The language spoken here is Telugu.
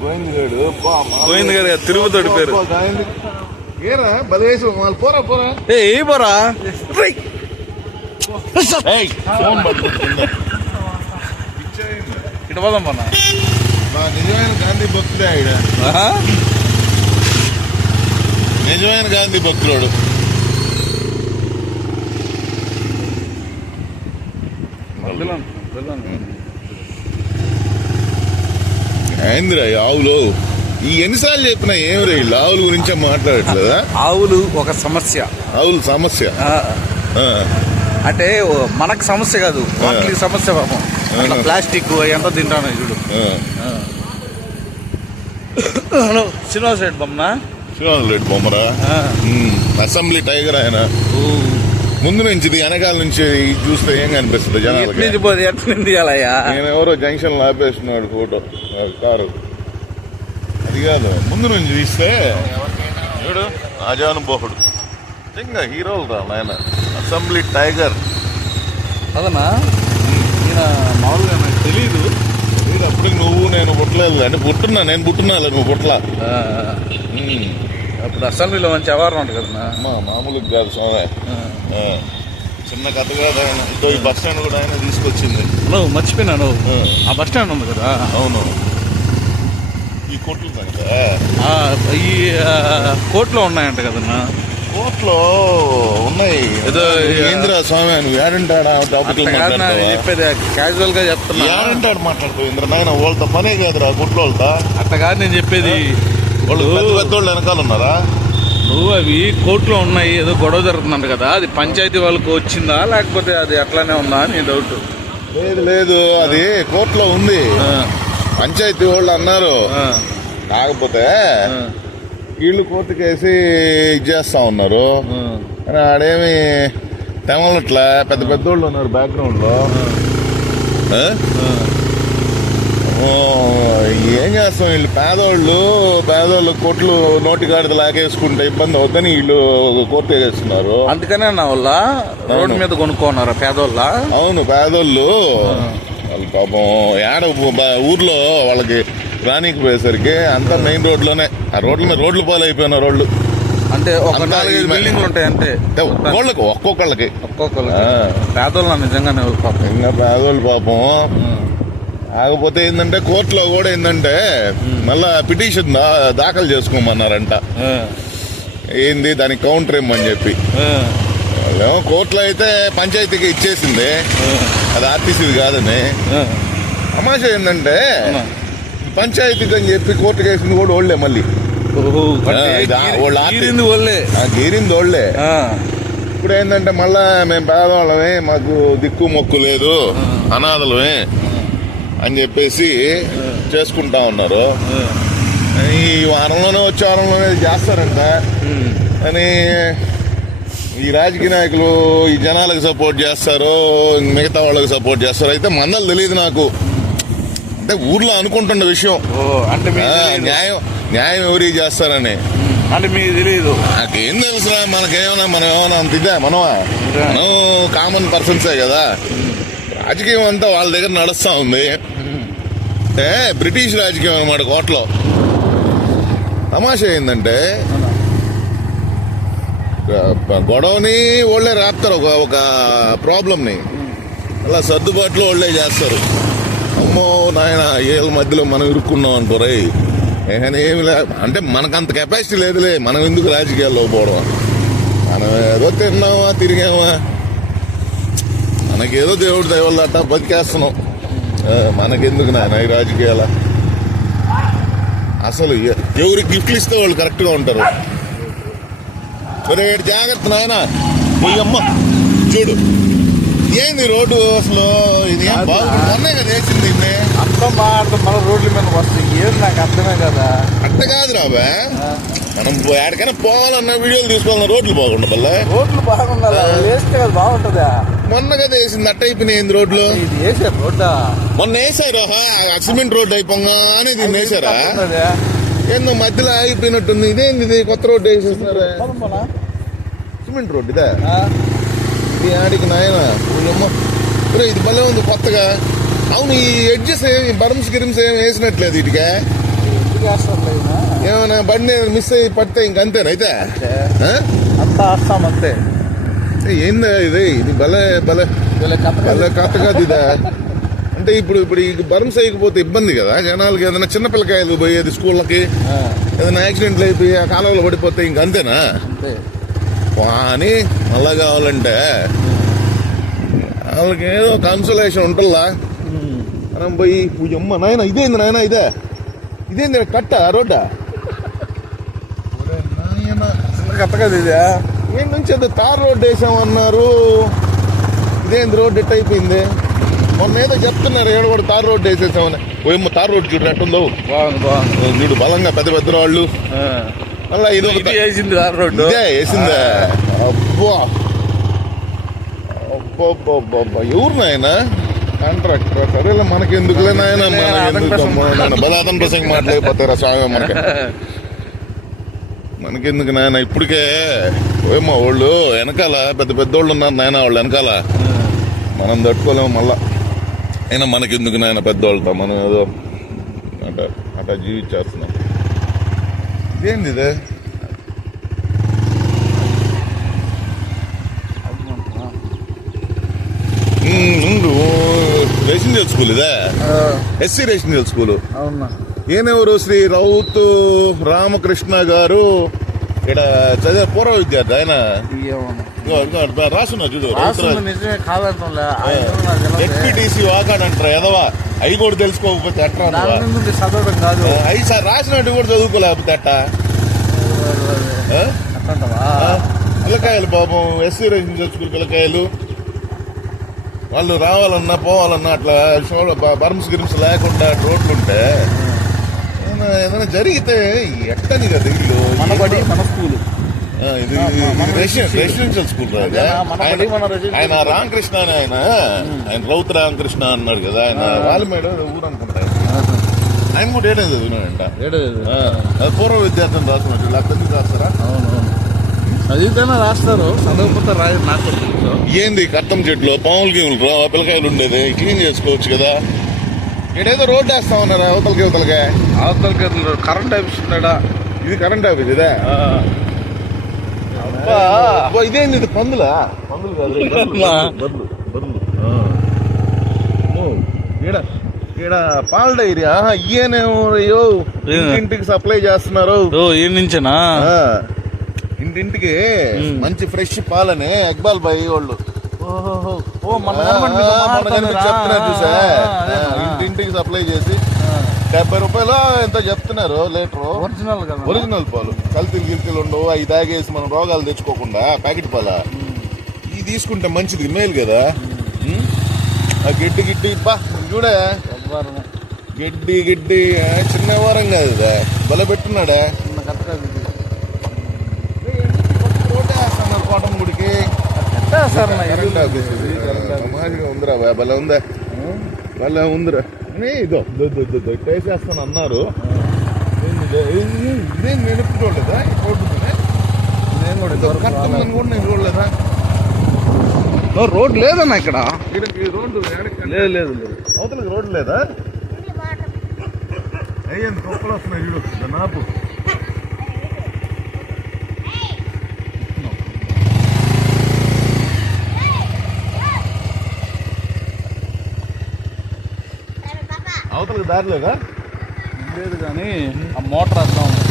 గోవింద్ గారు తిరుగుతాడు పేరు ఏరా బలివేసి వాళ్ళు పోరా పోరా ఏ పోరా ఇటు పోదాం పన్నా నిజమైన గాంధీ భక్తుడే ఆయన నిజమైన గాంధీ భక్తుడు అయిందిరా ఆవులు ఈ ఎన్నిసార్లు చెప్పినా ఏం రే ఆవుల గురించే మాట్లాడట్లేదా? ఆవులు ఒక సమస్య. ఆవులు సమస్య అంటే మనకు సమస్య కాదు, వాటికి సమస్య. పాపం అట్లా ప్లాస్టిక్ ఎంత తింటాను చూడు. శ్రీనివాస్ రెడ్డి బొమ్మనా? శ్రీనివాస్ రెడ్డి బొమ్మరా? అసెంబ్లీ టైగర్ ఆయన. ముందు నుంచి వెనకాల నుంచి చూస్తే ఏం కనిపిస్తుంది జనాలకి? నేను ఎవరో జంక్షన్ లో ఆపేస్తున్నాడు ఫోటో కారు. అది కాదు, ముందు నుంచి తీస్తే చూడు ఆజానుబాహుడు నిజంగా హీరోలు రా నాయన. అసెంబ్లీ టైగర్ అదనా? ఈయన మామూలుగా నాకు తెలీదు. అప్పుడు నువ్వు నేను పుట్టలేదు అంటే పుట్టున్నా, నేను పుట్టున్నా నువ్వు పుట్టలా. అప్పుడు అసెంబ్లీలో మంచి అవారం ఉంటుంది కదా. మామూలుగా కాదు స్వామి, చిన్న కథ కాదు ఆయన. ఈ బస్ స్టాండ్ కూడా ఆయన తీసుకొచ్చింది. నువ్వు మర్చిపోయినా నువ్వు? ఆ బస్ స్టాండ్ ఉంది కదా. అవును, ఈ కోట్లు ఈ కోర్టులో ఉన్నాయంట కదన్నా? కోర్టులో ఉన్నాయి ఏదో. ఏంద్రా స్వామి నువ్వు ఏడంటాడా చెప్పేది క్యాజువల్ గా చెప్తున్నా. ఏడంటాడు మాట్లాడుకో ఇంద్ర నాయన. వాళ్ళతో పనే కాదురా గుట్లో వాళ్ళతో. అట్లా కాదు నేను చెప్పేది. వాళ్ళు పెద్దోళ్ళు వెనకాల ఉన్నారా? నువ్వు అవి కోర్టులో ఉన్నాయి, ఏదో గొడవ జరుగుతుందంట కదా. అది పంచాయతీ వాళ్ళకు వచ్చిందా లేకపోతే అది అట్లానే ఉందా అని డౌట్. లేదు లేదు, అది కోర్టులో ఉంది. పంచాయతీ వాళ్ళు అన్నారు. కాకపోతే వీళ్ళు కోర్టుకు వేసి ఇది చేస్తా ఉన్నారు. కానీ ఆడేమి తెమలట్లా. పెద్ద పెద్దోళ్ళు ఉన్నారు బ్యాక్గ్రౌండ్ లో. ఏం చేస్తాం, వీళ్ళు పేదోళ్ళు కోట్లు నోటి గాడిద లాగేసుకుంటే ఇబ్బంది అవుతుందని వీళ్ళు కోర్టు వేస్తున్నారు. అందుకనే నా వల్ల రోడ్డు మీద కొనుక్కున్నారా పేదోళ్ళ? అవును, పేదోళ్ళు వాళ్ళు పాపం ఏడ ఊర్లో వాళ్ళకి రానీకి పోయేసరికి అంతా మెయిన్ రోడ్లోనే. ఆ రోడ్ల మీద రోడ్లు పాలు అయిపోయిన రోడ్లు. అంటే ఒక 4-5 బిల్డింగ్లు ఉంటాయి అంతే ఒక్కొక్కళ్ళకి. పేదోళ్ళు నిజంగానే పాపం, ఇంకా పేదోళ్ళు పాపం. కాకపోతే ఏంటంటే కోర్టులో కూడా ఏంటంటే మళ్ళా పిటిషన్ దాఖలు చేసుకోమన్నారంట. ఏంది దానికి కౌంటర్ ఇమ్మని చెప్పి. వాళ్ళేమో కోర్టులో అయితే పంచాయతీకి ఇచ్చేసింది, అది ఆర్టీసీది కాదని. తమాషా ఏంటంటే పంచాయతీకి అని చెప్పి కోర్టుకి వేసింది కూడా ఓళ్లే. మళ్ళీ గీరింది ఓళ్లే. ఇప్పుడు ఏంటంటే మళ్ళా మేము పేదవాళ్ళమే, మాకు దిక్కు మొక్కు లేదు, అనాథలమే అని చెప్పేసి చేసుకుంటా ఉన్నారు. ఈ వారంలోనే వచ్చే వారంలోనే చేస్తారంట. అని ఈ రాజకీయ నాయకులు ఈ జనాలకు సపోర్ట్ చేస్తారు, మిగతా వాళ్ళకి సపోర్ట్ చేస్తారు. అయితే మందలు తెలియదు నాకు. అంటే ఊర్లో అనుకుంటున్న విషయం. అంటే న్యాయం ఎవరికి చేస్తారని అంటే మీకు తెలియదు. నాకేం తెలుసురా, మనం ఏమైనా అంత ఇదే. మనం కామన్ పర్సన్సే కదా. రాజకీయం అంతా వాళ్ళ దగ్గర నడుస్తా ఉంది. అంటే బ్రిటిష్ రాజకీయం అన్నమాట కోట్లో. తమాషా ఏంటంటే గొడవని వాళ్ళే రాపుతారు, ఒక ప్రాబ్లంని అలా సర్దుబాట్లు వాళ్ళే చేస్తారు. అమ్మో నాయన ఏళ్ళ మధ్యలో మనం ఇరుక్కున్నాం అంటారు. ఏమి లే, అంటే మనకంత కెపాసిటీ లేదులే. మనం ఎందుకు రాజకీయాల్లో పోవడం? మనం ఏదో తిన్నామా తిరిగామా, మనకేదో దేవుడి దయవల్ల అట్టా బతికేస్తున్నాం. మనకెందుకు నాయన ఈ రాజకీయాల? అసలు ఎవరికి గిఫ్ట్లు ఇస్తే వాళ్ళు కరెక్ట్గా ఉంటారు. సరే జాగ్రత్త నాయన. అమ్మ చూడు ఏంది రోడ్డు అసలు ఇది మొన్నే కదా వేసింది. అర్థం బాగా మన రోడ్ల మీద వస్తుంది. ఏది నాకు అర్థమే కదా. అట్ట కాదు రాబా, మనం ఎక్కడికైనా పోవాలన్న వీడియోలు తీసుకోవాలన్న రోడ్లు బాగుండ వల్ల. రోడ్లు బాగుండాలి, వేస్తే కదా బాగుంటుందా? మొన్న కదా వేసింది అట్ట అయిపోయినాయి రోడ్లు. ఇది వేసారు రోడ్డా? మొన్న వేసారు సిమెంట్ రోడ్డు అయిపోగానే దీన్ని వేసారా? ఏందో మధ్యలో ఆగిపోయినట్టుంది. ఇదేంది ఇది కొత్త రోడ్డు వేసేస్తున్నారా? సిమెంట్ రోడ్డు ఇదే. ఇది ఆడికి నాయన ఇది భలే ఉంది కొత్తగా. అవును, ఈ ఎడ్జెస్ బర్మ్స్ గిరిమ్స్ ఏం వేసినట్లేదు ఇటుకే. ఎందుకు వేస్తారు ఏమైనా బండి మిస్ అయ్యి పడితే ఇంకంతేనా అయితే? ఆ? అంతా వస్తాం అంతే. ఏందా ఇది భలే భలే భలే కథ కాదు ఇదా. అంటే ఇప్పుడు ఈ బర్మ్స్ వేయకపోతే ఇబ్బంది కదా జనాలకి. ఏదైనా చిన్న పిల్లకాయలు పోయేది స్కూళ్ళకి, ఏదైనా యాక్సిడెంట్లు అయిపోయి ఆ కాలంలో పడిపోతే ఇంకంతేనా? అని మళ్ళా కావాలంటే వాళ్ళకి ఏదో కన్సలేషన్ ఉంటుందా. మనం పోయి పూజమ్మ నాయన ఇదేంది నాయన ఇదేంది కట్ట రోడ్డా కథ కదా ఇది. ఏం నుంచి అది తార్ రోడ్డు వేసామన్నారు, ఇదేంది రోడ్డు ఎట్ అయిపోయింది. మొన్న ఏదో చెప్తున్నారు ఏడు కూడా తార్ రోడ్డు వేసేసామని. ఓయమ్మ తార్ రోడ్డు చూడు ఎట్టుందో. బాగుంది చూడు బలంగా పెద్ద పెద్ద వాళ్ళు. మళ్ళా ఇది వేసింది తార్ రోడ్డు. ఇదే వేసిందా? అబ్బా అబ్బా ఎవరు నాయన కాంట్రాక్టర్? సరేలే మనకెందుకులే నాయన, మనకెందుకు బలాదం ప్రసంగ మాట్లాడిపోతారా సాగా మనకెందుకు నాయన. ఇప్పటికే ఏమో వాళ్ళు వెనకాల పెద్ద పెద్దోళ్ళు ఉన్నారు నాయన, వాళ్ళు వెనకాల మనం తట్టుకోలేము మళ్ళా. అయినా మనకెందుకు నాయన పెద్దవాళ్ళతో, మనం ఏదో అట్లా జీవించేస్తున్నాం. ఇదేంది ఇదే? రెసిడెన్షియల్ స్కూల్ ఇదే, ఎస్సీ రెసిడెన్షియల్ స్కూల్. అవునా? ఈయనెవరు? శ్రీ రౌత్ రామకృష్ణ గారు ఇక్కడ చదివే పూర్వ విద్యార్థి ఆయన. రాసున్నా చూడు, ఎస్పీటీసీ వాకాడంటారా ఎదవా. అవి కూడా తెలుసుకోకపోతే ఎట్లా చదవడం కాదు. అవి సార్ రాసినట్టు కూడా చదువుకోలేకపోతే ఎట్టా. పిల్లకాయలు పాపం ఎస్సీ రెసిడెన్షియల్ స్కూల్ పిల్లకాయలు వాళ్ళు రావాలన్నా పోవాలన్నా అట్లా బర్మ్స్ గిర్మ్స్ లేకుండా రోడ్లుంటే ఏదైనా జరిగితే ఎట్టని కదా ఇల్లు. మన బడి మన స్కూల్ ఇది రెసిడెన్షియల్ స్కూల్. ఆయన రామకృష్ణ అని ఆయన రౌత్ రామకృష్ణ అన్నాడు కదా, ఆయన వాలిమేడ ఊరు అనుకుంటారు. ఆయన కూడా ఏడే చదివినాడంట. అది పూర్వ విద్యార్థిని రాసినట్టు లేకపోతే రాస్తారా? అవునవును, చదివితేనే రాస్తారు, చదవకపోతే రాయి. నాకు ఏంది కట్టం చెట్లు పాములు గీములు పిల్లకాయలు ఉండేది క్లీన్ చేసుకోవచ్చు కదా. ఇక్కడేదో రోడ్డు వేస్తా ఉన్నారా అవతలకి కరెంట్ ఆఫీస్ ఉన్నాడా? ఇది కరెంట్ ఆఫీస్ ఇదే. ఇదేంది ఇది? పందులు కాదు, బర్లు. ఈడ పాల డైరీ. ఈయనేమో ఇంటింటికి సప్లై చేస్తున్నారు. ఈ నుంచేనా? ఇంటింటికి మంచి ఫ్రెష్ పాలని ఎక్బాల్ బాయ్ వాళ్ళు చెప్తున్నారు చూసా. ఇంటింటికి సప్లై చేసి 70 రూపాయలు ఎంత చెప్తున్నారు లీటరు. ఒరిజినల్ పాలు, కల్తీలు గిల్తీలు ఉండవు. అవి తాగేసి మనం రోగాలు తెచ్చుకోకుండా ప్యాకెట్ పాల ఇది తీసుకుంటే మంచిది, మేలు కదా. ఆ గిడ్డి బా చూడే, గిడ్డి చిన్న వారం కాదు కదా, బల పెట్టున్నాడా. కోటం గుడికి సమాజంగా ఉందిరా, భలే ఉందా, భలే ఉందిరా. ఇదో వేసేస్తాను అన్నారు. నేను ఎప్పుడు చూడలేదా రోడ్డుతోనే? నేను కూడా నేను చూడలేదా? రోడ్ లేదన్నా ఇక్కడ. రోడ్డు లేదు. అవతలకి రోడ్డు లేదా? అయ్యింది కుక్కలు వస్తున్నాయి చూడు నాపు. అవతలకి దారి లేదా? లేదు కానీ ఆ మోటార్ వస్తా ఉంది.